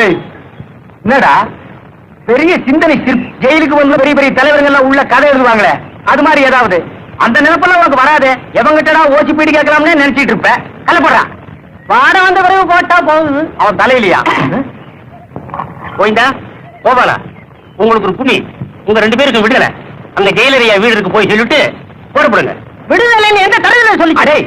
என்னடா பெரிய சிந்தனை ஜெயிலுக்கு வந்து பெரிய பெரிய தலைவர்கள் உள்ள கதை எழுதுவாங்களே அது மாதிரி ஏதாவது அந்த நினைப்பெல்லாம் உனக்கு வராது. எவங்கிட்டடா ஓச்சி பீடி கேட்கலாம்னு நினைச்சிட்டு இருப்ப. கலப்படுறான் வாட வந்த பிறகு போட்டா போகுது அவன் தலையிலையா. போயிந்தா போவாளா உங்களுக்கு ஒரு புண்ணி உங்க 2 பேருக்கு விடுதலை. அந்த ஜெயிலரியா வீடுக்கு போய் சொல்லிட்டு போடப்படுங்க. விடுதலைன்னு எந்த தலையில சொல்லி அடே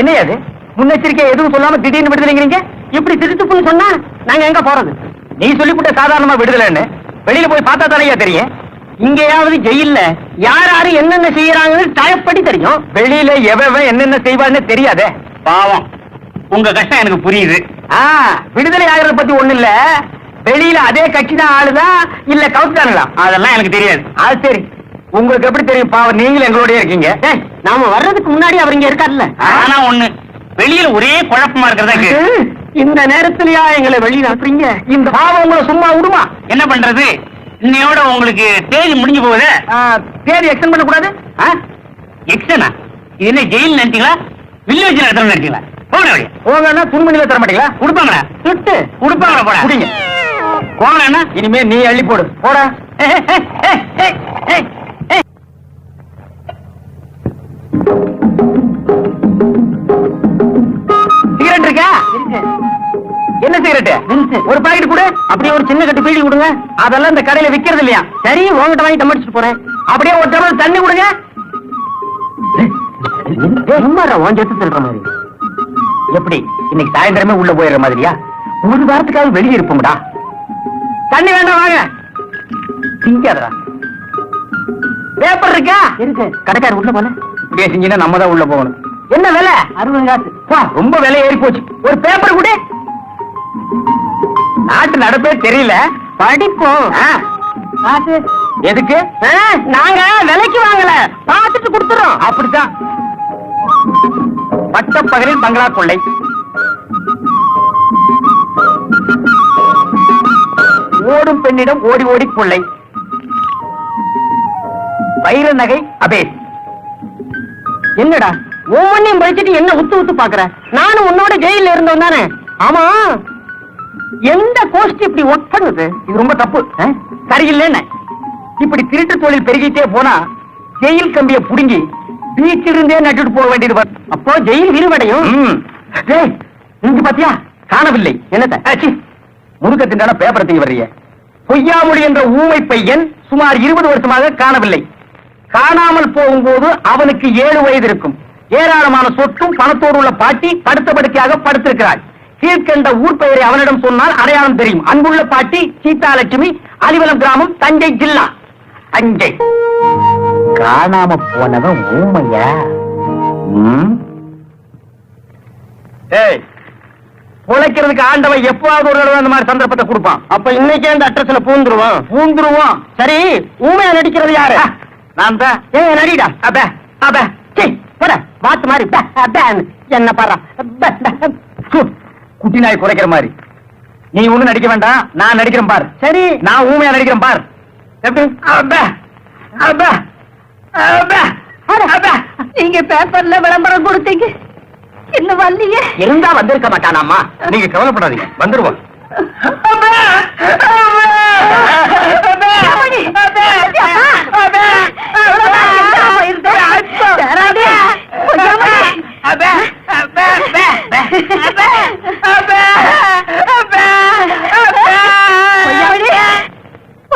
என்னையா அது முன்னெச்சரிக்கை எதுவும் சொல்லாம திடீர்னு விடுதலைங்கிறீங்க. இப்படி திருத்துப்புன்னு சொன்னா நாங்க எங்க போறது? நீ சொல்லிவிட்ட சாதாரணமா விடுதலைன்னு வெளியில போய் பார்த்தா தானையா தெரியும். இங்கேயாவது ஜெயில்ல யார் யாரு என்னென்ன செய்யறாங்கன்னு டயப்படி தெரியும். வெளியில எவன் என்னென்ன செய்வான்னு தெரியாதே. பாவம் உங்க கஷ்டம் எனக்கு புரியுது. விடுதலை ஆகிறத பத்தி ஒண்ணு இல்ல. வெளியில அதே கட்சி தான் ஆளுதான் இல்ல கவுத்தானுங்களா அதெல்லாம் எனக்கு தெரியாது. அது சரி உங்களுக்கு எப்படி தெரியும்? பாவம் நீங்களும் எங்களோடய இருக்கீங்க. நாம வர்றதுக்கு முன்னாடி அவர் இங்க இருக்காருல்ல. ஆனா ஒண்ணு வெளியில ஒரே குழப்பமா இருக்கிறதா. இந்த நேரத்திலயா எங்களை வெளியில அனுப்புறீங்க? இந்த பாவம் உங்களை சும்மா விடுமா? என்ன பண்றது? இன்னையோட உங்களுக்கு தேதி முடிஞ்சு போகுது. தேதி எக்ஸ்டெண்ட் பண்ண கூடாது. எக்ஸ்டனா? இது என்ன ஜெயில் நினைச்சீங்களா வில்லேஜ் நடத்தணும் நினைச்சீங்களா? போங்கன்னா துணிமணியில தர மாட்டீங்களா? கொடுப்பாங்களா? சுட்டு கொடுப்பாங்களா? போட குடிங்க போனா இனிமே நீ அள்ளி போடு போட. சிகரெட் இருக்கா? என்ன சிகரெட்? ஒரு பாக்கெட் கொடு. அப்படியே ஒரு சின்ன கட்டு பீடி கொடுங்க. அதெல்லாம் இந்த கடையில விக்கிறது இல்லையா? சரி உங்ககிட்ட வாங்கி தம்மடிச்சுட்டு போறேன். அப்படியே ஒரு டம்ளர் தண்ணி கொடுங்க. சொல்ற மாதிரி எப்படி இன்னைக்கு சாயந்தரமே உள்ள போயிடுற மாதிரியா? ஒரு வாரத்துக்காக வெளியே இருப்போம்டா. தண்ணி வேண்டாம் வாங்க. திங்காதடா. பேப்பர் இருக்கா? இருக்கு. கடைக்காரர் உள்ள போல. இப்படியே செஞ்சீங்கன்னா நம்ம தான் உள்ள போகணும். என்ன விலை? 60 காசு. ரொம்ப விலை ஏறி போச்சு. ஒரு பேப்பர் கூட. நாட்டு நடப்பே தெரியல. படிப்போம். எதுக்கு? நாங்க விலைக்கு வாங்கல, பார்த்துட்டு கொடுத்துறோம். அப்படித்தான். பட்டப்பகலில் பங்களா கொள்ளை. ஓடும் பெண்ணிடம் ஓடி ஓடி கொள்ளை. வைர நகை அபேஸ். என்னடா ஒவ்வொன்னையும் படிச்சுட்டு என்ன உத்து உத்து பாக்குற? நானும் உன்னோட ஜெயில இருந்தோம் தானே. ஆமா எந்த கோஷ்டி இப்படி ஒர்க் பண்ணுது? இது ரொம்ப தப்பு. சரியில்லைன்னு இப்படி திருட்டு தொழில் பெருகிட்டே போனா ஜெயில் கம்பியை புடுங்கி பீச்சில் இருந்தே நட்டுட்டு போக வேண்டியது. அப்போ ஜெயில் விரிவடையும். நீங்க பாத்தியா காணவில்லை? என்னத்த முருக திண்டான பேப்பரை தீ வர்றீங்க. பொய்யாமொழி என்ற ஊமை பையன் சுமார் 20 வருஷமாக காணவில்லை. காணாமல் போகும்போது அவனுக்கு 7 வயது இருக்கும். ஏராளமான சொத்தும் பணத்தோடு உள்ள பாட்டி படுத்த படுக்கையாக படுத்திருக்கிறாள். கீழ்கண்ட ஊர் பெயரை அவனிடம் சொன்னால் அடையாளம் தெரியும். அன்புள்ள பாட்டி சீதாலட்சுமி, அலிவலம் கிராமம், தஞ்சை ஜில்லா. தஞ்சை. காணாம போனவன் ஊமையா? உழைக்கிறதுக்கு ஆண்டவன் எப்பவாவது ஒரு தடவை அந்த மாதிரி சந்தர்ப்பத்தை கொடுப்பான். அப்ப இன்னைக்கே அந்த அட்ரஸ்ல பூந்துருவோம். சரி ஊமையா நடிக்கிறது யாரு? நான் தான். நடிடா. அப்ப அப்ப போட வாத்து மாதிரி என்ன பாரு குட்டி நாய் குறைக்கிற மாதிரி. நீ ஒண்ணு நடிக்க வேண்டாம், நான் நடிக்கிறேன் பார். சரி நான் ஊமையா நடிக்கிறேன் பார். நீங்க பேப்பர்ல விளம்பரம் கொடுத்தீங்க, இன்னும் வரலையே. இருந்தா வந்திருக்க மாட்டானாமா. நீங்க கவலைப்படாதீங்க, வந்துருவோம்.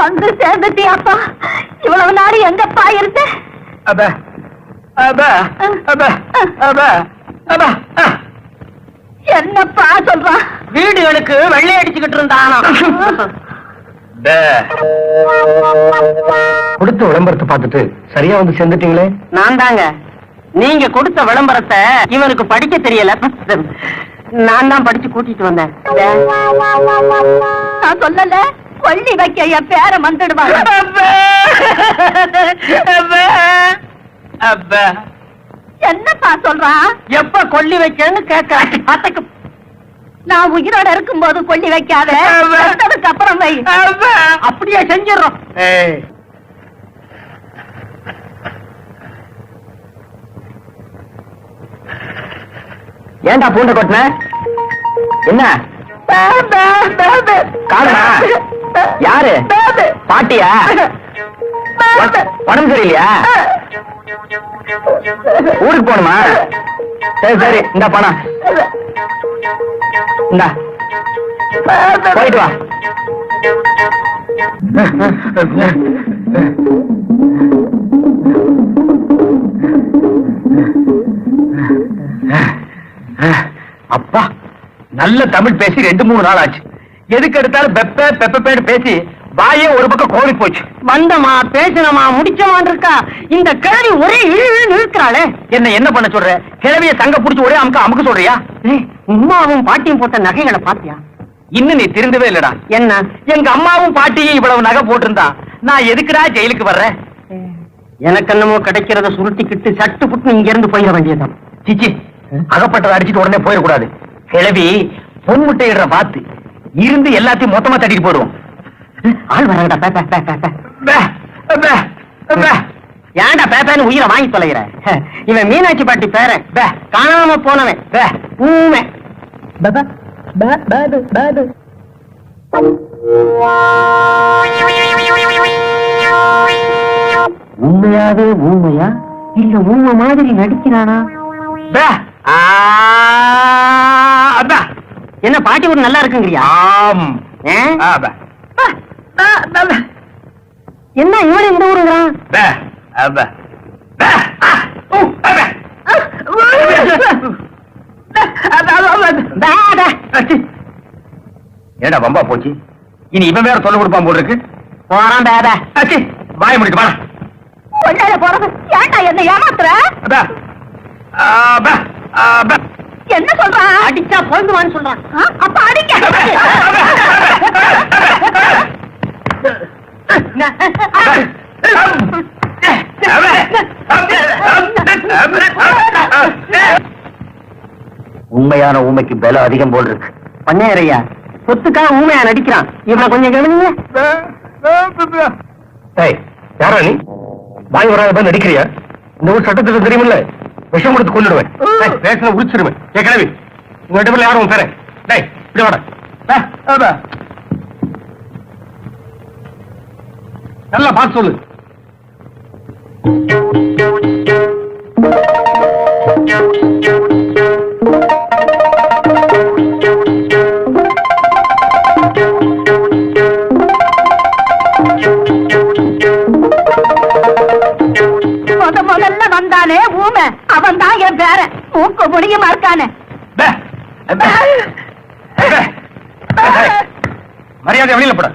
வந்து சேர்ந்துட்டியாப்பா? இவ்வளவு நாடு எங்கப்பா இருக்கு? என்னப்பா சொல்றான்? வீடுகளுக்கு வெள்ளை அடிச்சுக்கிட்டு இருந்தானா. கொடுத்த விளம்பரத்தை பார்த்துட்டு சரியா வந்து சேர்ந்துட்டீங்களே. நான் தாங்க. நீங்க கொடுத்த விளம்பரத்தை இவனுக்கு படிக்க தெரியல, நான் தான் படிச்சு கூட்டிட்டு வந்தேன். நான் சொல்லல, கொள்ளி வைக்க என் பேரை வந்துடுவாங்க. என்னப்பா சொல்றான்? எப்ப கொள்ளி வைக்கன்னு கேட்க. நான் உயிரோட இருக்கும் போது கொள்ளி வைக்காத, அப்புறம் வை. அப்படியே செஞ்சிடறோம். ஏண்டா பூண்ட கொட்டின? என்ன காரணா யாரு? பாட்டியா? உடம்பு சரியில்லையா? ஊருக்கு போகணுமா? சரி சரி, இந்த பணம் இந்தா, போயிட்டு வா. அப்பா, நல்ல தமிழ் பேசி 2-3 நாள் ஆச்சு. எதுக்கு எடுத்தாலும் பெப்ப பெப்பேன்னு பேசி வாயே ஒரு பக்கம் கோழி போச்சு. வந்தமா பேசணுமா முடிச்சமான் இருக்கா. இந்த கிழவி ஒரே இழுக்கிறாளே. என்ன பண்ண சொல்ற? கிழவிய சங்க புடிச்சு ஒரே அமுக்க சொல்றியா? அம்மாவும் பாட்டியும் போட்ட நகைகளை பாத்தியா? இன்னும் நீ திருந்தவே இல்லடா. என்ன? எங்க அம்மாவும் பாட்டியும் இவ்வளவு நகை போட்டிருந்தா நான் எதுக்குடா ஜெயிலுக்கு வர்றேன்? எனக்கு என்னமோ கிடைக்கிறத சுருட்டிக்கிட்டு சட்டு புட்டு இங்க இருந்து போயிட வேண்டியதான். சிச்சி, அகப்பட்டதை அடிச்சுட்டு உடனே போயிடக்கூடாது. கிழவி பொன் முட்டையிடுற பாத்து இருந்து எல்லாத்தையும் மொத்தமா தட்டிட்டு போடுவோம். ஆள் வரடா. ஏன்டா பேப்பேன்னு உயிரை வாங்கி தொலைகிற? இவன் மீனாட்சி பாட்டி பேரன், காணாம போனவன் ஊமை. உண்மையாவே ஊமையா இல்ல ஊமை மாதிரி நடிக்கிறானா? என்ன பாட்டி ஒரு நல்லா இருக்குங்கிறியா? என்ன இவன் இந்த ஊருங்கிறான்? ஏடா வம்பா போச்சு. இனி இவன் வேற சொல்ல கொடுப்பான் போல் இருக்கு. போறான் பேத. வாய முடிட்டு வா. போறது ஏன்டா என்ன ஏமாத்துற? என்ன சொல்றான்? அடிச்சா பொழுதுவான்னு சொல்றான். அப்ப அடிக்க. உண்மையான ஊமைக்கு பலம் அதிகம் போல் இருக்கு. பண்ணையரையா சொத்துக்காக ஊமையா நடிக்கிறான். இவனை கொஞ்சம் கவனிங்க. யாரா நீ? வாய் வராத நடிக்கிறியா? இந்த ஊர் சட்டத்துக்கு தெரியுமில்ல, விஷம் கொடுத்து கொண்டுடுவேன். பேசல உடிச்சிருவேன். கிளவி உங்க இடத்துல யாரும் பேரன். இப்படி வாட. நல்லா பார்த்து சொல்லு. முதல்ல வந்தானே ஊமை, அவன் தான் என் பேரன். மூக்க முடியுமா இருக்கானே. மரியாதை வெளியில போட.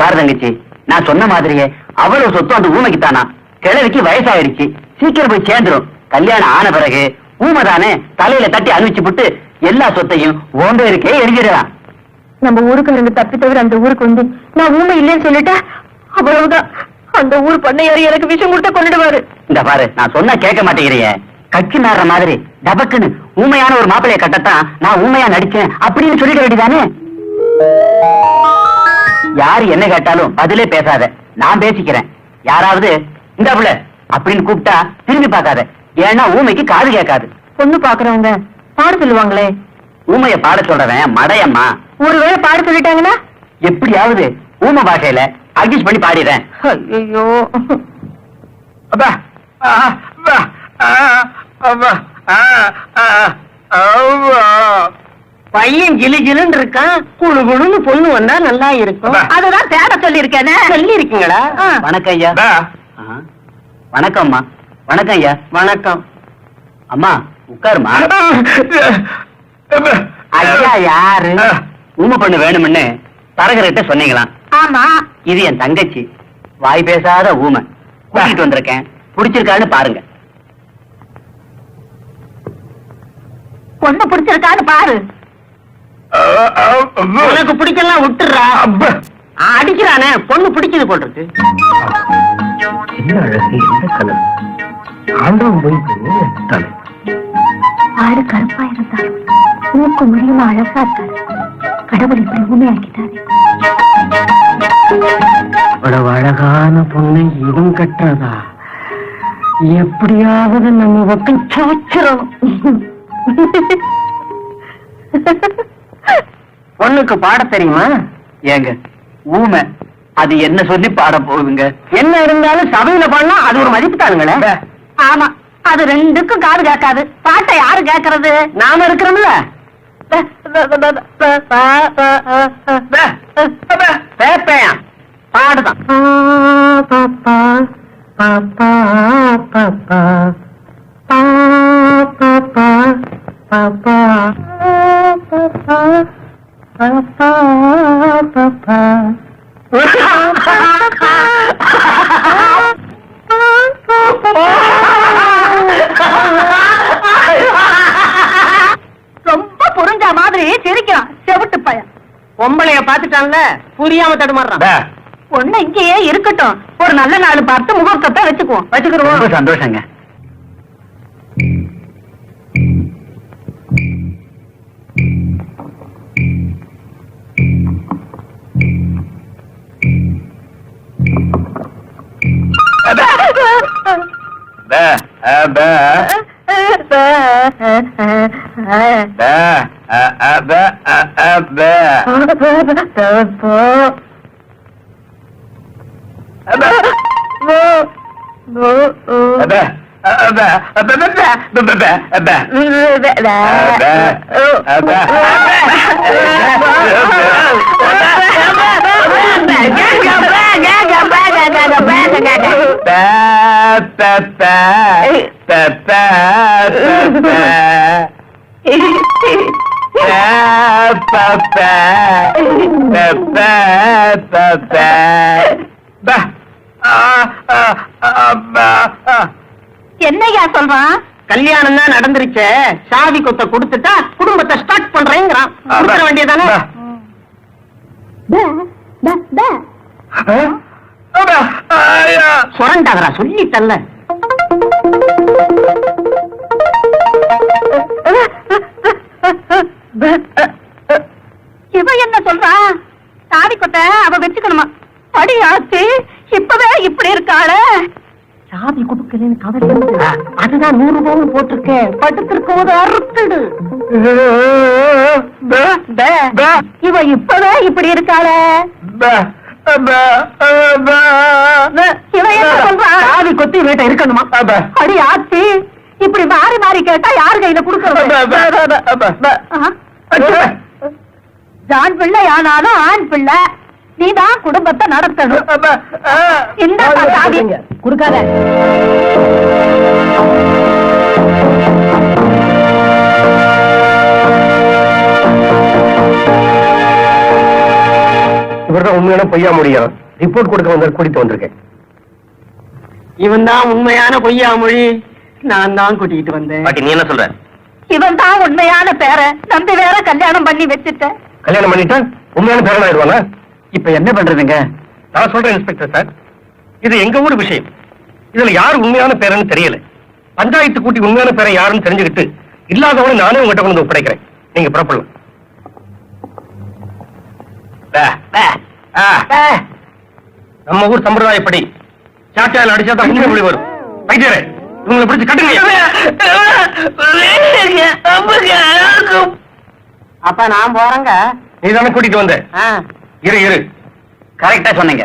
பாரதங்கச்சி, நான் சொன்ன மாதிரியே அவ்வளவு சொத்து அந்த ஊமைக்கு தானா. கிழவிக்கு வயசாயிருச்சு, சீக்கிரம் போய் சேர்ந்துரும். கல்யாணம் ஆன பிறகு ஊமைதானே தலையில தட்டி அனுப்பிச்சு விட்டு எல்லா சொத்தையும் ஓம்ப இருக்கே எழுதிடலாம். நம்ம ஊருக்காரங்க தப்பி தவிர அந்த ஊருக்கு வந்து நான் ஊமை இல்லைன்னு சொல்லிட்டா அவ்வளவுதான். அந்த ஊர் பண்ணையாரு எனக்கு விஷம் கொடுத்த கொண்டுடுவாரு. இந்த பாரு, நான் சொன்னா கேட்க மாட்டேங்கிறிய. கட்சி நாடுற மாதிரி டபக்குன்னு ஊமையான ஒரு மாப்பிளைய கட்டத்தான் நான் ஊமையா நடிச்சேன் அப்படின்னு சொல்லிட வேண்டியதானே. யாரு என்ன கேட்டாலும் பதிலே பேசாத, நான் பேசிக்கிறேன். யாராவது இந்த புள்ள அப்படின்னு கூப்பிட்டா திரும்பி பார்க்காத. ஏன்னா ஊமைக்கு காது கேட்காது. பொண்ணு பாக்குறவங்க பாட சொல்லுவாங்களே. ஊமைய பாட சொல்றவன் மடையம்மா. ஒருவேளை பாட சொல்லிட்டாங்கன்னா எப்படியாவது ஊமை பாஷையில அட்ஜஸ்ட் பண்ணி பாடிடுறேன். ஐயோ, பையன் ஜிலு ஜிலுன்னு இருக்கான். குழு குழுன்னு பொண்ணு வந்தா நல்லா இருக்கும். அதுதான் தேட சொல்லி இருக்கேனே. சொல்லி இருக்கீங்களா? வணக்கம் ஐயா. வணக்கம் அம்மா. வணக்கம் ஐயா. வணக்கம் அம்மா. உட்காருமா. ஐயா யாரு? ஊமை பொண்ணு வேணும்னு தரகர்கிட்ட சொன்னீங்களாம். ஆமா, இது என் தங்கச்சி, வாய் பேசாத ஊமை. கூட்டிட்டு வந்திருக்கேன், பிடிச்சிருக்கான்னு பாருங்க. பொண்ணு பிடிச்சிருக்கான்னு பாரு. உனக்கு பிடிக்கலாம் விட்டுறா. அடிக்கிறானே, பொண்ணு பிடிச்சது போட்டிருக்கு. என்ன அழகு, என்ன கலர். ஆண்டவன் போய் ஆடு கருப்பா இருந்தாலும் மூக்கு முடியுமா அழகா இருக்காரு. கடவுள் இப்படி ஊமையாக்கிட்டாரு. இவ்வளவு அழகான பொண்ணை இவன் கட்டுறதா? எப்படியாவது நம்ம பக்கம் சாச்சிடணும். பொண்ணுக்கு பாட தெரியுமா? ஏங்க ஊமை அது என்ன சொல்லி பாட போகுதுங்க? என்ன இருந்தாலும் சபையில பாடினா அது ஒரு மதிப்பு தானுங்களே. ஆமா, அது ரெண்டுக்கும் காது கேட்காது. பாட்டை யாரு கேட்கறது? நாம இருக்கிறோம்ல. பேப்பையா பாடுதான். ரொம்ப புரிஞ்ச மாதிரி சிரிக்கிறான் செவிட்டு பையன். பொம்பளைய பாத்துட்டான்ல, புரியாம தடுமாறான். பொண்ணு இங்கேயே இருக்கட்டும், ஒரு நல்ல நாள் பார்த்து முகூர்த்தத்தை வச்சுக்குவோம். ரொம்ப சந்தோஷங்க. என்னையா சொல்றான்? கல்யாணம் தான் நடந்துருச்சு, சாவி கொத்த கொடுத்துட்டா குடும்பத்தை ஸ்டார்ட் பண்றேங்கிறான். கொடுக்க வேண்டியதானே? சுரண்டாகரா சொல்லிட்டல்ல. இவ என்ன சொல்றா? சாவி கொட்ட அவ வச்சுக்கணுமா? படியாச்சு இப்பவே இப்படி இருக்காளே. சாவி கொடுக்கலன்னு கவலை, அதுதான் 100 ரூபாயும் போட்டிருக்கேன். படுத்திருக்கும் போது அறுத்துடு. இவ இப்பவே இப்படி இருக்காளே. இவ என்ன சொல்றா? சாவி கொத்தி வீட்டை இருக்கணுமா? அடி ஆச்சு, இப்படி மாறி மாறி கேட்டா யாரு கையில குடுக்கறது? ஜான் பிள்ளை ஆனாலும் ஆண் பிள்ளை, நீதான் குடும்பத்தை நடத்தணும். இந்த சாவி குடுக்காத. இவர்தான் உண்மையான பொய்யா முடியும். ரிப்போர்ட் கொடுக்க வந்த கூட்டிட்டு வந்திருக்கேன். இவன் தான் உண்மையான பொய்யா மொழி. நான் தான் கூட்டிட்டு வந்தேன். பாட்டி, நீ என்ன சொல்ற? இவன் தான் உண்மையான பேரை நம்பி வேற கல்யாணம் பண்ணி வச்சுட்ட. கல்யாணம் பண்ணிட்டா உண்மையான பேரன் ஆயிடுவானா? இப்ப என்ன பண்றதுங்க? நான் சொல்றேன் இன்ஸ்பெக்டர் சார், இது எங்க ஊர் விஷயம். இதுல யாரு உண்மையான பேரன்னு தெரியல. பஞ்சாயத்து கூட்டி உண்மையான பேரை யாருன்னு தெரிஞ்சுக்கிட்டு இல்லாதவனை நானே உங்ககிட்ட கொண்டு ஒப்படைக்கிறேன். நீங்க புறப்படலாம். நம்ம ஊர் சம்பிரதாயப்படி சாட்டையால் அடிச்சா தான் உண்மை மொழி வரும். வைத்தியரே, இவங்களை பிடிச்சு கட்டுங்க. அப்ப நான் போறேங்க. நீ தானே கூட்டிட்டு வந்த? இரு இரு, கரெக்டா சொன்னீங்க.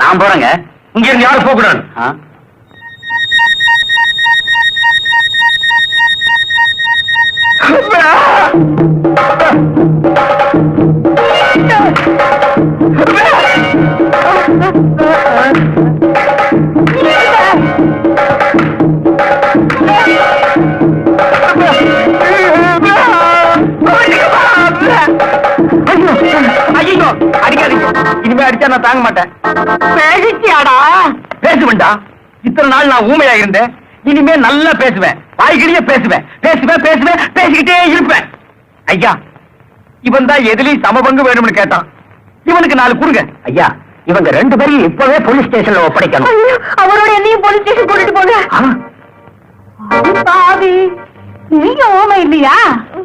நான் போறேங்க. இங்க இருந்து யாரும் போக கூடாது. ஐயோ, அடிக்காதீங்க. இனிமே அடிச்சா நான் தாங்க மாட்டேன். பேசிட்டியாடா? பேசுவேன்டா. இத்தனை நாள் நான் ஊமையா இருந்தேன். இனிமே நல்லா பேசுவேன். வாய்கிழிய பேசுவேன். பேசுவேன் பேசுவேன் பேசிக்கிட்டே இருப்பேன். ஐயா, இவன் தான் எதுலயும் சமபங்கு வேணும்னு கேட்டான். இவனுக்கு 4 கொடுங்க. ஐயா, இவங்க 2 பேரையும் இப்பவே போலீஸ் ஸ்டேஷன்ல ஒப்படைக்கணும். அவரோட என்னையும் போலீஸ் ஸ்டேஷன் கூட்டிட்டு போங்க. பாவி, நீங்க ஓமை இல்லையா?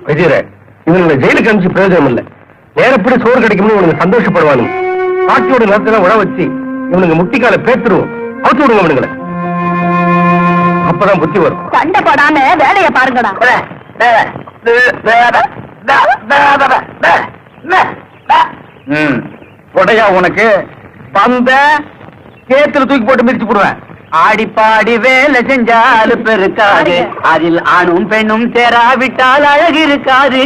வைத்தியரே, இவங்களை ஜெயிலுக்கு அனுப்பிச்சு பிரயோஜனம் இல்ல. நேரப்படி சோறு கிடைக்கும்னு இவனுக்கு சந்தோஷப்படுவானு. பாட்டியோட நேரத்துல உழ வச்சு இவனுக்கு முட்டிக்கால பேத்துருவோம். அவுத்து விடுங்க இவனுங்களை. அப்பதான் புத்தி வரும். சண்டை போடாம வேலைய பாருங்கடா. கொடையா உனக்கு வந்த சேத்துல தூக்கி போட்டு மிதிச்சு போடுவேன். ஆடிப்பாடி வேலை செஞ்சாலு பெருக்காது, அதில் ஆணும் பெண்ணும் சேராவிட்டால் அழகு இருக்காது.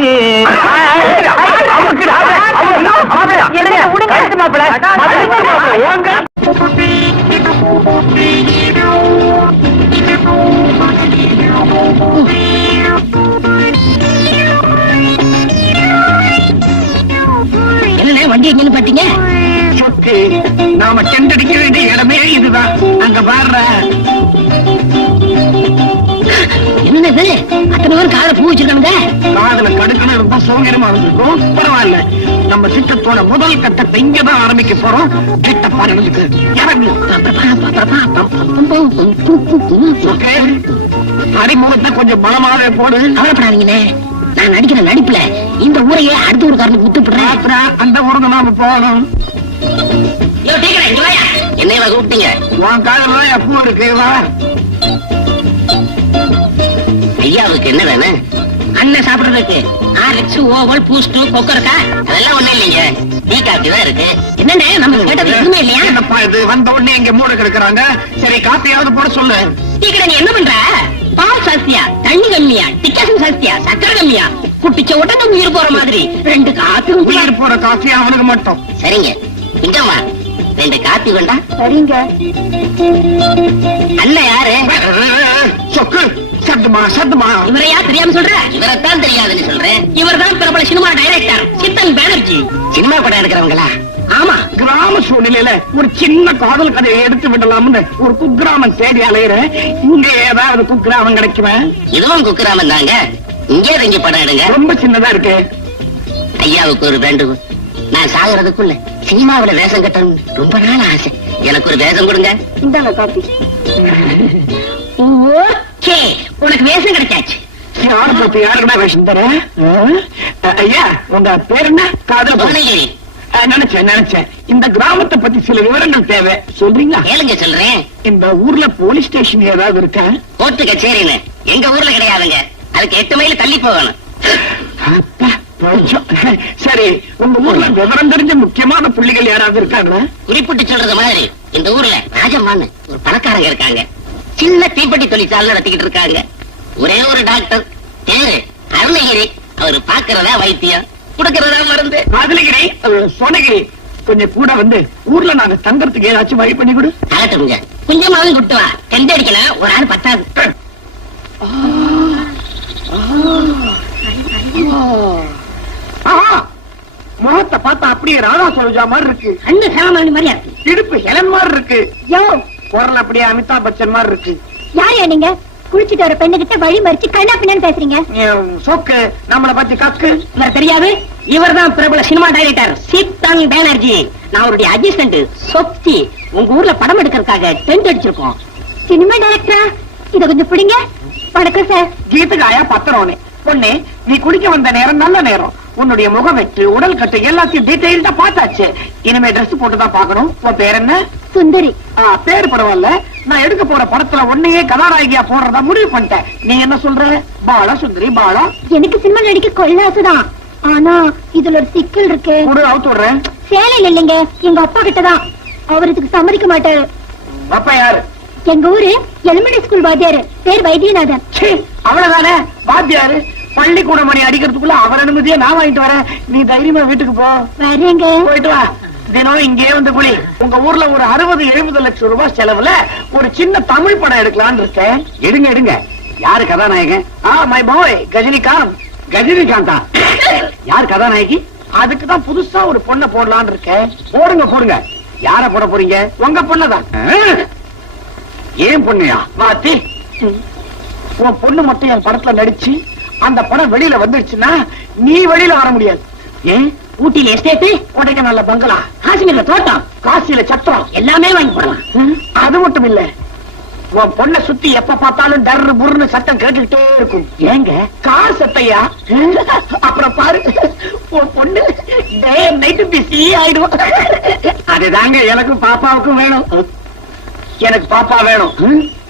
என்ன வண்டி எங்கன்னு பாத்தீங்க? நாம சென்றடிக்க வேண்டிய இடமே இதுதான். அங்க பாடுற என்னது அத்தனை பேர் காலை பூ வச்சிருக்காங்க. காதல கடுக்கணும் ரொம்ப சௌகரியமா இருந்திருக்கும். பரவாயில்ல, நம்ம சித்தத்தோட முதல் கட்டத்தை இங்கதான் ஆரம்பிக்க போறோம். கிட்ட பாருங்களுக்கு இறங்கு. அறிமுகத்தை கொஞ்சம் பலமாவே போடு. கவலைப்படாதீங்கண்ணே, நான் நடிக்கிற நடிப்புல இந்த ஊரையே அடுத்த ஊருக்காரனுக்கு விட்டுப்படுறேன். அந்த ஊருக்கு நாம போகணும். என்னைய கூப்பிட்டீங்க? உன் காதல எப்போ இருக்கு? ஐயாவுக்கு என்ன வேணும்? அண்ணன் சாப்பிடுறதுக்கு ஆர்எக்ஸ், ஓவல், பூஸ்ட், கொக்கரக்கா அதெல்லாம் ஒண்ணும் இல்லைங்க. டீ காப்பி தான் இருக்கு. என்னண்ணே நம்ம கேட்டது எதுவுமே இல்லையா? என்னப்பா இது, வந்த உடனே இங்க மூட கிடக்குறாங்க. சரி, காப்பியாவது போட சொல்லு. டீ கடை நீ என்ன பண்ற? பால் சாஸ்தியா, தண்ணி கம்மியா, டிக்காசன் சாஸ்தியா, சக்கரை கம்மியா, குட்டிச்ச உடனே உயிர் போற மாதிரி 2 காப்பி. உயிர் போற காப்பி அவனுக்கு மட்டும். சரிங்க, இங்கம்மா 2 காப்பி வேண்டா? சரிங்க. அண்ணன் யாரு? சொக்கு சத்துமா சத்துமா. இவரையா தெரியாம சொல்ற? இவரைத்தான் தெரியாதுன்னு சொல்றேன். இவர் தான் பிரபல சினிமா டைரக்டர் சித்தன் பானர்ஜி. சினிமா படம் எடுக்கிறவங்களா? ஆமா. கிராம சூழ்நிலையில ஒரு சின்ன காதல் கதையை எடுத்து விடலாம்னு ஒரு குக்கிராமம் தேடி அலையிறேன். இங்க ஏதாவது குக்கிராமம் கிடைக்குமா? இதுவும் குக்கிராமம் தாங்க. இங்கே இங்க படம் எடுங்க. ரொம்ப சின்னதா இருக்கு. ஐயாவுக்கு ஒரு வேண்டுகோள். நான் சாகுறதுக்குள்ள சினிமாவில வேஷம் கட்டணும் ரொம்ப நாள் ஆசை. எனக்கு ஒரு வேஷம் கொடுங்க. இந்தாங்க காப்பி. ஓகே, உனக்கு வேஷம் கிடைச்சாச்சு. யாரு பார்த்து யாருக்குடா வேஷம் தர? ஐயா, உங்க பேர் என்ன? காதல் புவனகிரி. நினைச்சேன். இந்த கிராமத்தை பத்தி சில விவரங்கள் தேவை, சொல்றீங்களா? கேளுங்க சொல்றேன். இந்த ஊர்ல போலீஸ் ஸ்டேஷன் ஏதாவது இருக்கா? கோர்ட்டு கச்சேரின்னு எங்க ஊர்ல கிடையாதுங்க. அதுக்கு 8 மைல் தள்ளி போகணும். அப்பா, கொஞ்சம். சரி, உங்க ஊர்ல விவரம் தெரிஞ்ச முக்கியமான புள்ளிகள் யாராவது இருக்காங்களா? குறிப்பிட்டு சொல்றது மாதிரி இந்த ஊர்ல ராஜம்மான்னு ஒரு பணக்காரங்க இருக்காங்க. சின்ன தீப்பெட்டி தொழிற்சாலை நடத்திக்கிட்டு இருக்காங்க. ஒரே ஒரு டாக்டர் பேரு அருணகிரி. அவரு பாக்குறதா வைத்தியம், கொடுக்கறதா மருந்து. காதலகிரி, சொனகிரி, கொஞ்சம் கூட வந்து ஊர்ல நாங்க தங்கறதுக்கு ஏதாச்சும் வழி பண்ணி கொடு. ஆகட்டுங்க, கொஞ்சமாவும் கொடுத்து வா. கெண்ட அடிக்கலாம், ஒரு ஆள் பத்தாது. முகத்தை பார்த்தா அப்படியே ராதா சரோஜா மாதிரி இருக்கு. கண்ணு சாமானி மாதிரியா இருக்கு. இடுப்பு ஹெலன் மாதிரி இருக்கு. யோ, குரல் அப்படியே அமிதாப் பச்சன் மாதிரி இருக்கு. யாரையா நீங்க? குளிச்சுட்டு வர பெண்ணுகிட்ட வழி மறிச்சு கண்ணா பின்னான்னு பேசுறீங்க. சோக்கு நம்மளை பத்தி கக்கு. இவர் தெரியாது? இவர் தான் பிரபல சினிமா டைரக்டர் சித்தன் பானர்ஜி. நான் அவருடைய அசிஸ்டன்ட் சொப்தி. உங்க ஊர்ல படம் எடுக்கிறதுக்காக டென்ட் அடிச்சிருக்கோம். சினிமா டைரக்டரா? இத கொஞ்சம் பிடிங்க. வணக்கம் சார். கீத்துக்காயா பத்திரம்னு பொண்ணு, நீ குடிக்க வந்த நேரம் நல்ல நேரம். உன்னுடைய முகவெட்டு, உடல் கட்டு எல்லாத்தையும் டீடைல்டா பார்த்தாச்சு. இனிமே ட்ரெஸ் போட்டுதான் பாக்கணும். உன் பேர் என்ன? சுந்தரி. பேர் பரவாயில்ல. நான் எடுக்க போற படத்துல உன்னையே கதாநாயகியா போடுறதா முடிவு பண்ணிட்டேன். நீ என்ன சொல்ற? பாலா சுந்தரி பாலா. எனக்கு சினிமா நடிக்க கொள்ளாசுதான். ஆனா இதுல ஒரு சிக்கல் இருக்கு. கூட அவுத்து விடுறேன். சேலையில இல்லைங்க, எங்க அப்பா கிட்டதான். அவர் இதுக்கு சம்மதிக்க மாட்டாரு. அப்பா யாரு? எங்க ஊரு எலிமெண்டரி ஸ்கூல் வாத்தியாரு, பேர் வைத்தியநாதன். அவ்வளவுதானே வாத்தியாரு. பள்ளிக்கூட மணி அடிக்கிறதுக்குள்ள அவர் அனுமதியை நான் வாங்கிட்டு வரேன். நீ தைரியமா வீட்டுக்கு போ. வரேங்க. போயிட்டு வா. தினம் இங்கே வந்து குளி. உங்க ஊர்ல ஒரு 60-70 லட்சம் ரூபாய் செலவுல ஒரு சின்ன தமிழ் படம் எடுக்கலாம்னு இருக்கேன். எடுங்க. யாரு கதாநாயகன்? My boy Gajinikanth. கஜினிகாந்தா? யார் கதாநாயகி? அதுக்குதான் புதுசா ஒரு பொண்ணை போடலான்னு இருக்கேன். போடுங்க. யார போட போறீங்க? உங்க பொண்ணதான். ஏன் பொண்ணையா? வாத்தி, உன் பொண்ணு மட்டும் என் படத்துல நடிச்சு அந்த படம் வெளியில வந்துடுச்சுன்னா நீ வெளியில வர முடியாது. ஏன்? ஊட்டியில எஸ்டேட், கொடைக்கானல்ல பங்களா, காஷ்மீர்ல தோட்டம், காசியில சத்திரம் எல்லாமே வாங்கி போடலாம். அது மட்டும் இல்ல, உன் பொண்ணை சுத்தி எப்ப பார்த்தாலும் டர்ரு புர்னு சத்தம் கேட்டுக்கிட்டே இருக்கும். ஏங்க? கார் சத்தையா? அப்புறம் பாரு, உன் பொண்ணு டே நைட்டு பிஸி ஆயிடும். அதுதாங்க எனக்கு பாப்பாவுக்கும் வேணும். எனக்கு பாப்பா வேணும்.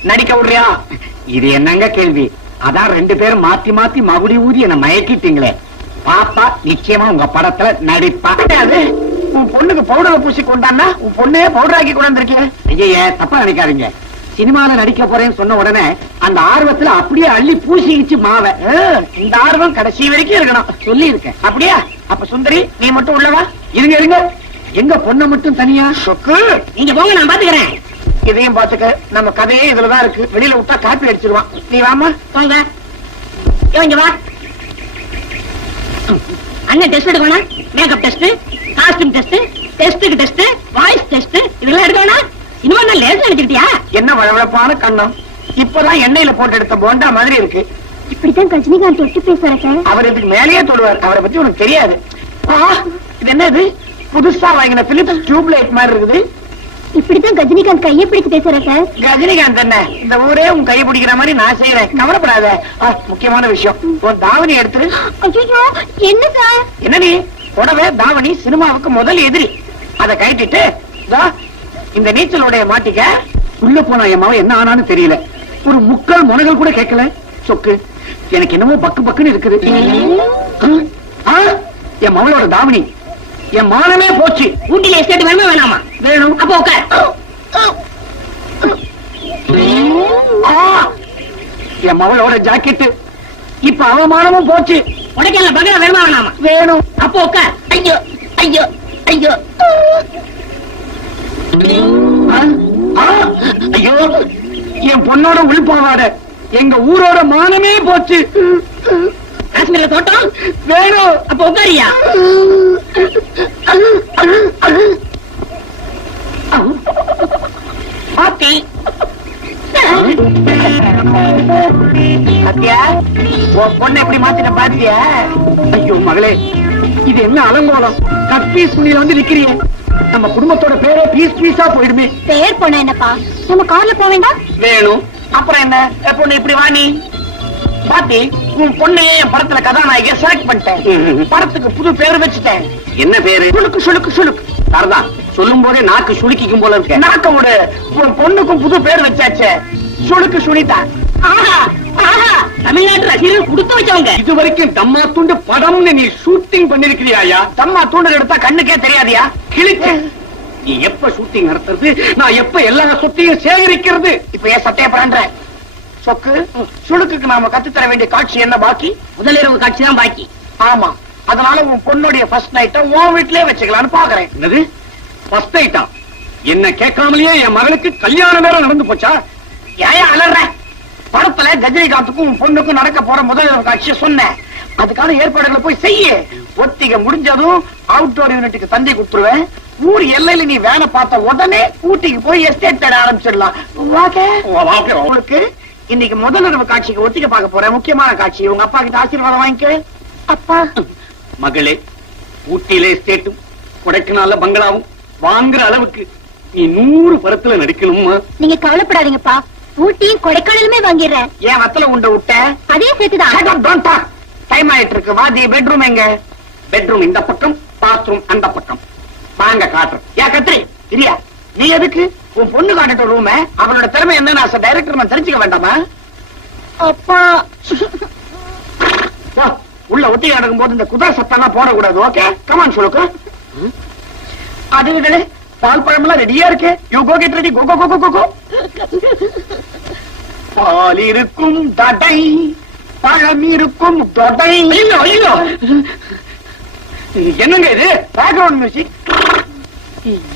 நடிக்க விடுறியா? இது என்னங்க கேள்வி? அதான் 2 பேரும் மாத்தி மாத்தி மகுடி ஊதி என்ன மயக்கிட்டீங்களே. பாப்பா நிச்சயமா உங்க படத்துல நடிப்பா. உன் பொண்ணுக்கு பவுடரை பூசி கொண்டான்னா உன் பொண்ணே பவுடர் ஆக்கி கொண்டாந்துருக்கீங்க. ஐயா தப்பா நினைக்காதீங்க. சினிமால நடிக்க போறேன்னு சொன்ன உடனே அந்த ஆர்வத்துல அப்படியே அள்ளி பூசிக்கிச்சு மாவ. இந்த ஆர்வம் கடைசி வரைக்கும் இருக்கணும் சொல்லி இருக்கேன். அப்படியா? அப்ப சுந்தரி நீ மட்டும் உள்ளவா? இருங்க இருங்க, எங்க பொண்ணை மட்டும் தனியா? சொக்கு நீங்க போங்க, நான் பாத்துக்கிறேன். இதையும் பாத்துக்க. நம்ம கதையே இதுலதான் இருக்கு. வெளியில விட்டா காப்பி அடிச்சிருவான். நீ வாமா. போங்க. இங்க வா. அண்ணன் டெஸ்ட் எடுக்கணும். மேக்கப் டெஸ்ட், காஸ்டியூம் டெஸ்ட், டெஸ்டுக்கு டெஸ்ட், வாய்ஸ் டெஸ்ட், இதெல்லாம் எடுக்கணும். இன்னும் நான் லேஸ் எடுத்துக்கிட்டியா? என்ன வளவளப்பான கண்ணம். இப்பதான் எண்ணெயில போட்டு எடுத்த போண்டா மாதிரி இருக்கு. இப்படித்தான் ரஜினிகாந்த் தொட்டு பேசுற சார். அவர் இதுக்கு மேலேயே தொடுவார். அவரை பத்தி உனக்கு தெரியாது. இது என்னது? புதுசா வாங்கின பிலிப்ஸ் டியூப் லைட் மாதிரி இருக்குது. இப்படித்தான் ரஜினிகாந்த் கையை பிடிச்சு பேசுற சார். ரஜினிகாந்த் என்ன இந்த ஊரே உன் கையை பிடிக்கிற மாதிரி நான் செய்யறேன். கவலைப்படாத. முக்கியமான விஷயம், உன் தாவணி எடுத்துரு. ஐயோ என்ன சார்? என்ன நீ புடவை தாவணி சினிமாவுக்கு முதல் எதிரி. அதை கட்டிட்டு இந்த நீச்சலோடைய மாட்டிக்க. உள்ள போனா என் மாவன் என்ன ஆனான்னு தெரியல. ஒரு முக்கால் முனைகள் கூட கேட்கல. சொக்கு எனக்கு என்னமோ பக்கு பக்குன்னு இருக்குது. என் மவளோட தாவணி என் மானமே போச்சு. ஊட்டில எஸ்டேட் வேணுமா வேணாமா? வேணும். அப்போ உட்கார். என் மவளோட ஜாக்கெட்டு இப்ப அவமானமும் போச்சு. உடைக்கல பகல வேணுமா வேணாமா? வேணும். அப்போ உட்கார். ஐயோ ஐயோ ஐயோ ஐயோ, என் பொண்ணோட உள்பாவாட எங்க ஊரோட மானமே போச்சு. காஷ்மீர்ல தோட்டம் வேணும். அப்ப உட்காரியா? பாத்தி சத்யா, உன் பொண்ணை எப்படி மாத்தின பாத்தியா? ஐயோ மகளே, இது என்ன அலங்கோலம்? கட்பீஸ் துணியில வந்து நிக்கிறியே. நம்ம குடும்பத்தோட பேரே பீஸ் பீஸா போயிடுமே. பேர் போன என்னப்பா? நம்ம கார்ல போக வேண்டாம்? வேணும். அப்புறம் என்ன? பொண்ணு இப்படி வாணி பாத்தி, உன் பொண்ணையே என் படத்துல கதாநாயகிய செலக்ட் பண்ணிட்டேன். படத்துக்கு புது பேர் வச்சுட்டேன். என்ன பேரு? சுளுக்கு சுளுக்கு சுளுக்கு. சரிதான், சொல்லும் போதே நாக்கு சுளுக்கிக்கும் போல இருக்கு. நாக்க விடு. உன் பொண்ணுக்கும் புது பேர் வச்சாச்சு, சுளுக்கு சுனிதா. ஆஹா ஆஹா, தமிழ்நாட்டு ரசிகர்கள் கொடுத்து வச்சவங்க. இது வரைக்கும் தம்மா துண்டு படம்னு நீ ஷூட்டிங் பண்ணிருக்கிறியா? தம்மா துண்டு எடுத்தா கண்ணுக்கே தெரியாதியா? கிழிச்சு. நீ எப்ப ஷூட்டிங் நடத்துறது, நான் எப்ப எல்லா சொத்தையும் சேகரிக்கிறது? இப்ப ஏன் சட்டைய பண்ற? சொக்கு, சுளுக்குக்கு நாம கத்துத்தர வேண்டிய காட்சி என்ன பாக்கி? முதலிரவு காட்சி தான் பாக்கி. ஆமா, அதனால உன் பொண்ணுடைய ஃபர்ஸ்ட் நைட்ட உன் வீட்லயே வச்சுக்கலாம்னு பாக்குறேன். என்னது ஃபர்ஸ்ட் நைட்டா? என்ன கேட்காமலேயே என் மகளுக்கு கல்யாணம் வேற நடந்து போச்சா? ஏன் அலற? படத்துல ரஜினிகாந்துக்கும் உன் பொண்ணுக்கும் நடக்க போற முதலிரவு காட்சியை சொன்னேன். அதுக்கான ஏற்பாடுகளை போய் செய்ய. ஒத்திகை முடிஞ்சதும் அவுட்டோர் யூனிட்டுக்கு தந்தி கொடுத்துருவேன். ஊர் எல்லையில நீ வேலை பார்த்த உடனே ஊட்டிக்கு போய் எஸ்டேட் தேட ஆரம்பிச்சிடலாம். உங்களுக்கு இன்னைக்கு முதலிரவு காட்சிக்கு ஒத்திகை பார்க்க போறேன். முக்கியமான காட்சி. உங்க அப்பா கிட்ட ஆசீர்வாதம் வாங்கிக்க. அப்பா மகளே, ஊட்டியில எஸ்டேட்டும் கொடைக்கானல்ல பங்களாவும் வாங்குற அளவுக்கு நீ 100 படத்துல நடிக்கணுமா? நீங்க கவலைப்படாதீங்கப்பா, ஊட்டியும் கொடைக்கானலுமே வாங்கிடுறேன். ஏன் வத்தல உண்ட விட்ட? அதே சேர்த்துதான். டைம் ஆயிட்டு இருக்கு. வாதி பெட்ரூம் எங்க? பெட்ரூம் இந்த பக்கம், பாத்ரூம் அந்த பக்கம். வாங்க காட்டுறேன். ஏன் கத்திரி இல்லையா? நீ எதுக்கு உன் பொண்ணு காட்டுற ரூம? அவளோட திறமை என்ன டைரக்டர் நான் தெரிஞ்சுக்க வேண்டாமா? அப்பா உள்ள ஒத்திகை நடக்கும் போது இந்த குதிரை சத்தம்லாம் போடக்கூடாது. ஓகே, கமான் சொல்லுக்கு. அது பால் பழம் எல்லாம் ரெடியா இருக்கு. You go get ready. Go go go go go. பால் இருக்கும் தடை, பழம் இருக்கும் தொடை. ஐயோ என்னங்க இது? Background music.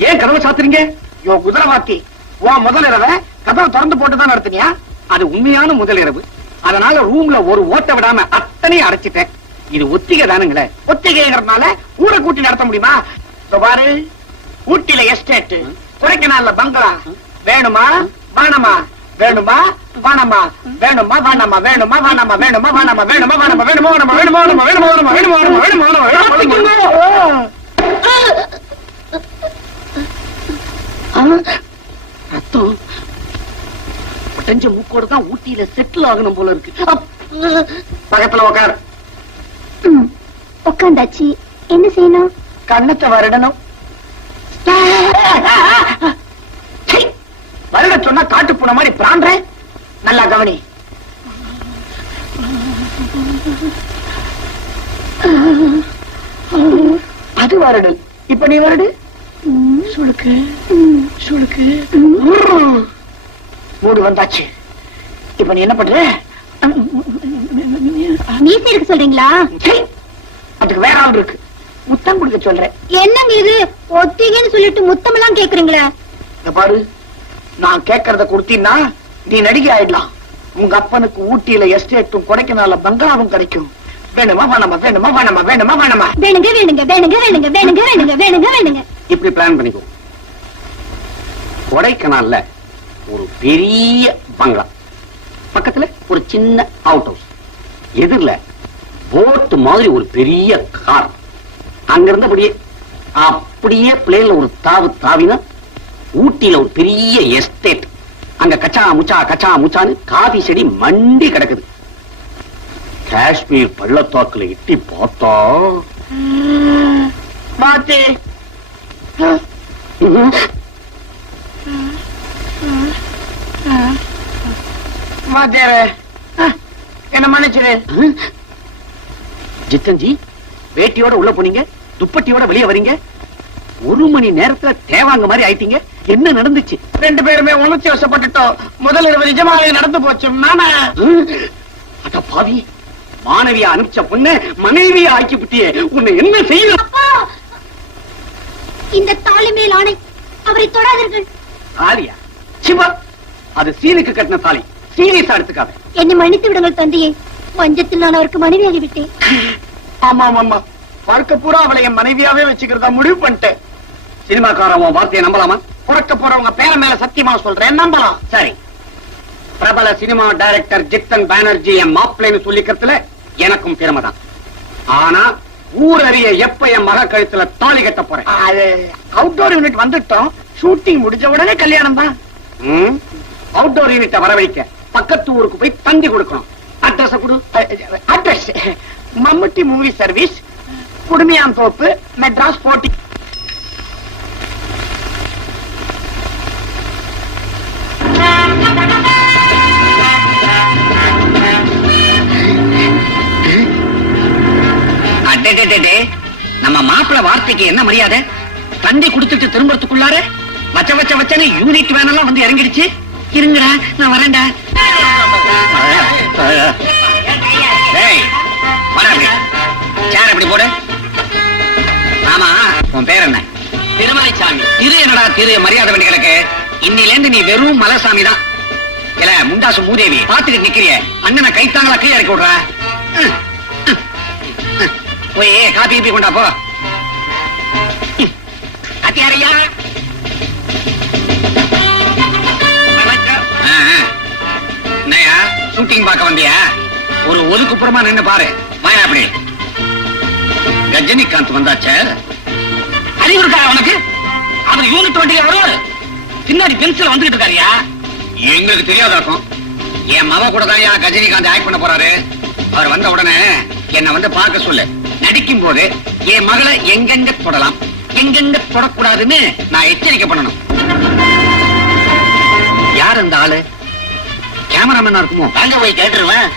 ஏன் கதவை சாத்துறீங்க? யோ குதிரவாத்தி, உன் முதலிரவை கதவை திறந்து போட்டுதான் நடத்தினியா? அது உண்மையான முதலிரவு. அதனால ரூம்ல ஒரு ஓட்ட விடாம அத்தனையும் அடைச்சிட்டேன். இது ஒத்திகை தானுங்களே. ஒத்திகைங்கிறதுனால ஊரை கூட்டி நடத்த முடியுமா? பாரு, ஊட்டியில எஸ்டேட், கொடைக்கானல்ல பங்களா. வேணுமா வேணாமா? வேணுமா வேணாமா? வேணுமா வேணாமா? வேணுமா வேணாமா? வேணுமா வேணாமா? வேணுமா வேணாமா? வேணுமா வேணாமா? வேணுமா வேணாமா? வேணுமா வேணாமா? வேணுமா வேணாமா? வேணுமா வேணாமா? ரத்தம் உடஞ்ச மூக்கோட தான் ஊட்டியில செட்டில் ஆகணும் போல இருக்கு. பக்கத்துல உட்கார். உட்காந்தாச்சு. என்ன செய்யணும்? கண்ணத்தை வருடணும். வருட சொன்னா காட்டு பூனை மாதிரி பிராண்ட. நல்லா கவனி. அது வருடு. இப்ப நீ வருடு. சுளுக்கு சுளுக்கு. மூடு வந்தாச்சு. இப்ப நீ என்ன பண்ற? மீசை இருக்கு சொல்றீங்களா? சரி, அதுக்கு வேற ஆள் இருக்கு. முத்தம் கொடுக்க சொல்றேன். என்னங்க இது ஒத்திகன்னு சொல்லிட்டு முத்தம் எல்லாம் கேக்குறீங்களா? இந்த பாரு, நான் கேட்கறத கொடுத்தீன்னா நீ நடிகை ஆயிடலாம். உங்க அப்பனுக்கு ஊட்டியில எஸ்டேட்டும் கொடைக்கானல்ல பங்களாவும் கிடைக்கும். வேணுமா வேணாமா வேணுமா வேணாமா வேணுமா வேணாமா? வேணுங்க வேணுங்க வேணுங்க வேணுங்க வேணுங்க வேணுங்க வேணுங்க வேணுங்க. இப்படி பிளான் பண்ணிக்கோ. கொடைக்கானல்ல ஒரு பெரிய பங்களா, பக்கத்துல ஒரு சின்ன அவுட் ஹவுஸ், எதிரில போட் மாதிரி ஒரு பெரிய கார். அங்க இருந்தபடியே அப்படியே பிளேன்ல ஒரு தாவு தாவினா ஊட்டியில ஒரு பெரிய எஸ்டேட். அங்க கச்சா முச்சான்னு காபி செடி மண்டி கிடக்குது. காஷ்மீர் பள்ளத்தாக்குல இட்டி பார்த்தா மாத்தி மாத்தியார என்ன மன்னிச்சிரு. ஜித்தன்ஜி, வேட்டியோட உள்ள போனீங்க, துப்பட்டியோட வெளியே வரீங்க. 1 மணி நேரத்துல தேவாங்க மாதிரி ஆயிட்டீங்க. என்ன நடந்துச்சு? 2 பேருமே உணர்ச்சி வசப்பட்டுட்டோம். முதல் இரவு நிஜமாக நடந்து போச்சு. மாமா அட பாவி, மாணவியா அனுப்பிச்ச பொண்ணு மனைவியா ஆக்கி விட்டியே. உன்னை என்ன செய்யணும்? அப்பா, இந்த தாலி மேல் ஆணை, அவரை தொடாதீர்கள். தாலியா? சிவா, அது சீனுக்கு கட்டின தாலி. சீரியஸா எடுத்துக்காத. என்னை மன்னித்து விடுங்கள் தந்தையே. மஞ்சத்தில் நான் அவருக்கு மனைவியாகி விட்டேன். ஆமா ஆமா, வாழ்க்கை பூரா அவளை என் மனைவியாவே வச்சுக்கிறதா முடிவு பண்ணிட்டேன். சினிமாக்காரன் உன் வார்த்தையை நம்பலாமா? பிறக்க போறவங்க பேர மேல சத்தியமா சொல்றேன், நம்பலாம். சரி, பிரபல சினிமா டைரக்டர் ஜித்தன் பானர்ஜி என் மாப்பிள்ளைன்னு சொல்லிக்கிறதுல எனக்கும் பெருமைதான். ஆனா ஊரறிய எப்ப என் மக கழுத்துல தாலி கட்ட போறேன்? அது அவுட்டோர் யூனிட் வந்துட்டோம். ஷூட்டிங் முடிஞ்ச உடனே கல்யாணம் தான். அவுட்டோர் யூனிட்ட வரவழைக்க பக்கத்து ஊருக்கு போய் தந்தி கொடுக்கணும். அட்ரஸ் கொடு. அட்ரஸ் மம்முட்டி மூவி சர்வீஸ், குடுமியான் தோப்பு, மெட்ராஸ் 40. நம்ம மாப்பிள்ள வார்த்தைக்கு என்ன மரியாதை? தந்தி கொடுத்துட்டு திரும்பறதுக்குள்ளார வச்ச யூனிட் வேனெல்லாம் வந்து இறங்கிடுச்சு. இருங்கடா, நான் வரேன்டா. சேர் எப்படி போடு. ஆமா, உன் பேர் என்ன? திருமலைசாமி. திரு என்னடா திரு? மரியாதை பண்ணி கிடக்கு. இன்னில இருந்து நீ வெறும் மலைசாமி தான். இல்ல முண்டாசு மூதேவி பாத்துக்கிட்டு நிக்கிறிய. அண்ணனை கைத்தாங்களா கீழே இறக்கி விடுற. போய் காப்பி கீப்பி கொண்டா போ. அத்தியாரையா என்னையா ஷூட்டிங் பார்க்க வந்தியா? ஒரு ஒதுக்குப்புறமா நின்னு பாரு. வாயா அப்படி. ரஜினிகாந்த் வந்தாச்ச. அறிவு இருக்கா அவனுக்கு? அவர் யூனிட் வண்டியில வரும். பின்னாடி பென்சில் வந்துகிட்டு இருக்காருயா. எங்களுக்கு தெரியாத இருக்கும். என் மவ கூட தான் ரஜினிகாந்த் ஆக்ட் பண்ண போறாரு. அவர் வந்த உடனே என்ன வந்து பார்க்க சொல்லு. நடிக்கும் போது என் மகளை எங்கெங்க தொடலாம், எங்கெங்க தொடக்கூடாதுன்னு நான் எச்சரிக்கை பண்ணணும். யார் அந்த ஆளு? கேமராமேனா இருக்குமோ? அங்க போய் கேட்டுருவேன்.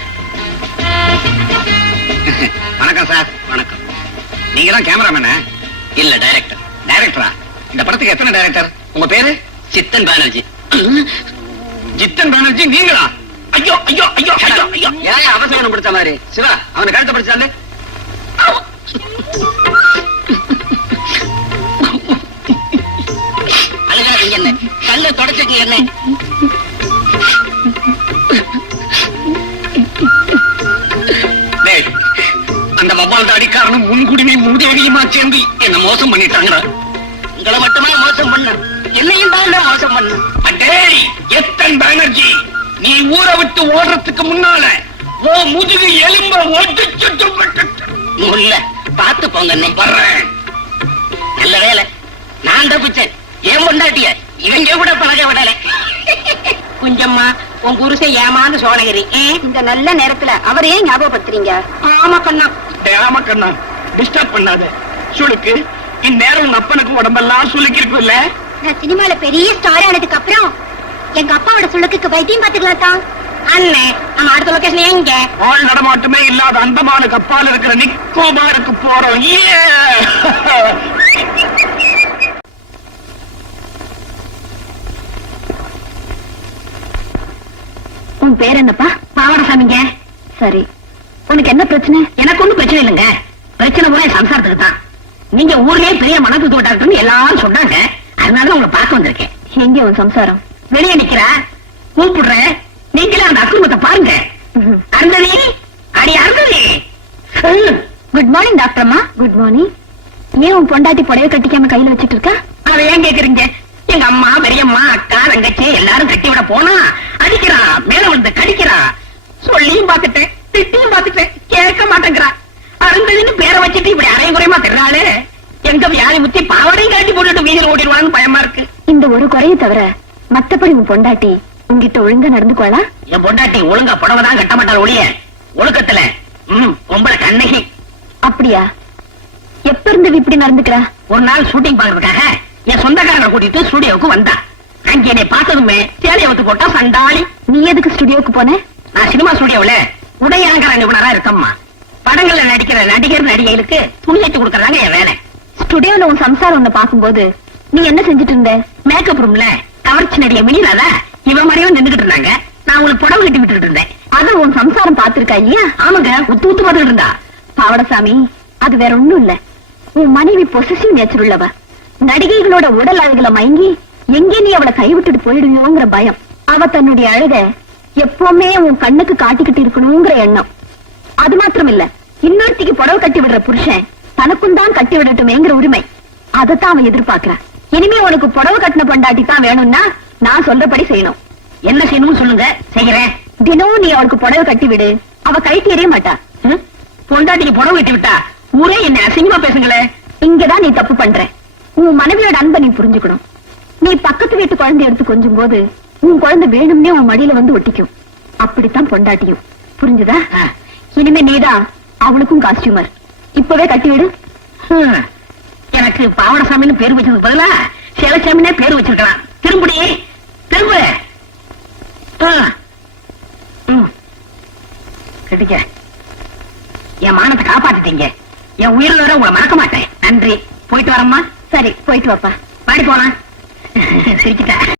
வணக்கம் சார். வணக்கம். நீங்க தான் கேமராமேனா? இல்ல, டைரக்டர். டைரக்டரா? இந்த படத்துக்கு எத்தனை டைரக்டர்? உங்க பேரு? சித்தன் பானர்ஜி. ஜித்தன் பானர்ஜி நீங்களா? ஐயோ ஐயோ ஐயோ ஐயோ, ஏன் அவசரம் பிடிச்ச மாதிரி? சிவா, அவனை கழுத்தை பிடிச்சாலே. அழுகாதீங்க என்ன, கல்ல தொடச்சுக்கு என்ன. அந்த வவ்வால் அடிக்காரனும் முன்குடிமை மூதேவியுமா சேர்ந்து என்ன மோசம் பண்ணிட்டாங்க. உங்களை மட்டுமா மோசம் பண்ண? என்னையும் தான் மோசம் பண்ண. அடேய் எத்தன் பானர்ஜி, நீ ஊரை விட்டு ஓடுறதுக்கு முன்னால ஓ முதுகு எலும்ப ஒடிச்சுட்டு இல்ல, பாத்து போங்க. வர்றேன். நல்ல வேலை நான் தப்பிச்சேன். ஏன் பொண்டாட்டிய இவங்க கூட பழக விடல. குஞ்சம்மா, உன் புருஷன் ஏமாந்து சோழகிரி. இந்த நல்ல நேரத்துல அவர் ஏன் ஞாபகப்படுத்துறீங்க? ஆமா கண்ணா. ஆமா கண்ணா, டிஸ்டர்ப் பண்ணாத. சுளுக்கு இந்நேரம் உங்க அப்பனுக்கு உடம்பெல்லாம் சுளுக்கி இருக்குல்ல. நான் சினிமால பெரிய ஸ்டார் ஆனதுக்கு அப்புறம் எங்க அப்பாவோட சுளுக்குக்கு வைத்தியம் பாத்துக்கலாம் தான். அண்ணே நம்ம அடுத்த லொகேஷன் எங்க ஆள் நடமாட்டமே இல்லாத அந்தமான கப்பால் இருக்கிற நிக்கோபாருக்கு போறோம். உன் பேர் என்னப்பா? பாவடசாமிங்க. சரி, உனக்கு என்ன பிரச்சனை? எனக்கு ஒண்ணும் பிரச்சனை இல்லைங்க. பிரச்சனை கூட என் சம்சாரத்துக்கு தான். நீங்க ஊர்லயே பெரிய மனத்துவ டாக்டர்னு எல்லாரும் சொன்னாங்க. அதனால உங்களை பார்க்க வந்திருக்கேன். எங்க உன் சம்சாரம்? வெளியே நிக்கிறா, கூப்பிடுறேன். நீங்களே அந்த அக்குடும்பத்தை பாருங்க. அருந்ததி, அடி அருந்ததி. குட் மார்னிங் டாக்டர் அம்மா. Good morning. ஏன் உன் பொண்டாட்டி புடவை கட்டிக்காம கையில வச்சிட்டு இருக்கா? அதை ஏன் கேக்குறீங்க? எங்க அம்மா, பெரியம்மா, அக்கா, தங்கச்சி எல்லாரும் கட்டி விட போனா அடிக்கிறா, மேல வந்து கடிக்கிறா. சொல்லியும் பாத்துட்டேன், திட்டியும் பாத்துட்டேன், கேட்க மாட்டேங்கிறா. அருந்ததின்னு பேரை வச்சுட்டு இப்படி அரையும் குறையமா தெரிறாளே. எங்க வியாதி முத்தி பாவடையும் கட்டி போட்டுட்டு வீதியில் ஓடிடுவான்னு பயமா இருக்கு. இந்த ஒரு குறையை தவிர மத்தபடி உன் பொண்டாட்டி உங்ககிட்ட ஒழுங்கா நடந்துக்கோளா? என் பொண்டாட்டி ஒழுங்கா புடவைதான் கட்ட மாட்டாள் ஒழிய ஒழுக்கத்துல பொம்பளை கண்ணகி. அப்படியா? எப்ப இருந்து இப்படி நடந்துக்கிறா? ஒரு நாள் ஷூட்டிங் பாக்குறதுக்காக என் சொந்தக்காரனை கூட்டிட்டு ஸ்டுடியோவுக்கு வந்தா. அங்க என்னை பார்த்ததுமே சேலையை ஒத்து போட்டா சண்டாளி. நீ எதுக்கு ஸ்டுடியோவுக்கு போன? நான் சினிமா ஸ்டுடியோவுல உடை அலங்கார நிபுணரா இருக்கம்மா. படங்கள்ல நடிக்கிற நடிகர் நடிகைகளுக்கு துணி வச்சு கொடுக்கறதாங்க என் வேலை. ஸ்டுடியோல உன் சம்சாரம் ஒண்ணு பாக்கும்போது நீ என்ன செஞ்சுட்டு இருந்த? மேக்கப் ரூம்ல கவர்ச்சி நடிகை மினிலாத இவ மாதிரியும் நின்றுகிட்டு இருந்தாங்க. நான் உங்களுக்கு புடவை கட்டி விட்டுட்டு இருந்தேன். அத உன் சம்சாரம் பாத்திருக்கா இல்லையா? ஆமாங்க, உத்து உத்து பார்த்துட்டு இருந்தா. பாவடசாமி, அது வேற ஒண்ணும் இல்ல. உன் மனைவி பொசசிவ் நேச்சர் உள்ளவ. நடிகைகளோட உடல் அழகுல மயங்கி எங்கே நீ அவளை கைவிட்டுட்டு போயிடுவோங்கிற பயம். அவ தன்னுடைய அழக எப்பவுமே உன் கண்ணுக்கு காட்டிக்கிட்டு இருக்கணுங்கிற எண்ணம். அது மாத்திரம் இல்ல, இன்னொருத்திக்கு புடவை கட்டி விடுற புருஷன் தனக்கும் தான் கட்டி விடட்டுமேங்கிற உரிமை. அதத்தான் அவன் எதிர்பார்க்கிறான். இனிமே உனக்கு புடவை கட்டின பொண்டாட்டி தான் வேணும்னா நான் சொல்றபடி செய்யணும். என்ன செய்யணும்னு சொல்லுங்க, செய்யறேன். தினமும் நீ அவளுக்கு புடவை கட்டி விடு. அவ கைட்டு எறிய மாட்டா. பொண்டாட்டிக்கு புடவை கட்டி விட்டா ஊரே என்ன அசிங்கமா பேசுங்களே. இங்கதான் நீ தப்பு பண்ற. உன் மனைவியோட அன்பை நீ புரிஞ்சுக்கணும். நீ பக்கத்து வீட்டு குழந்தை எடுத்து கொஞ்சும் போது உன் குழந்தை வேணும்னே உன் மடியில வந்து ஒட்டிக்கும். அப்படித்தான் பொண்டாட்டியும். புரிஞ்சுதா? இனிமே நீதான் அவளுக்கும் காஸ்டியூமர். இப்பவே கட்டி விடு. எனக்கு பாவடசாமின்னு பேர் வச்சதுக்கு பதிலா சேலசாமினே பேர் வச்சிருக்கலாம். திரும்படி திரும்ப கட்டிக்க. என் மானத்தை காப்பாத்திட்டீங்க. என் உயிரில் வர உங்களை மறக்க மாட்டேன். நன்றி. போயிட்டு வரம்மா. சரி, போயிட்டு வாப்பா. பாடி போனா சிரிக்கிட்ட.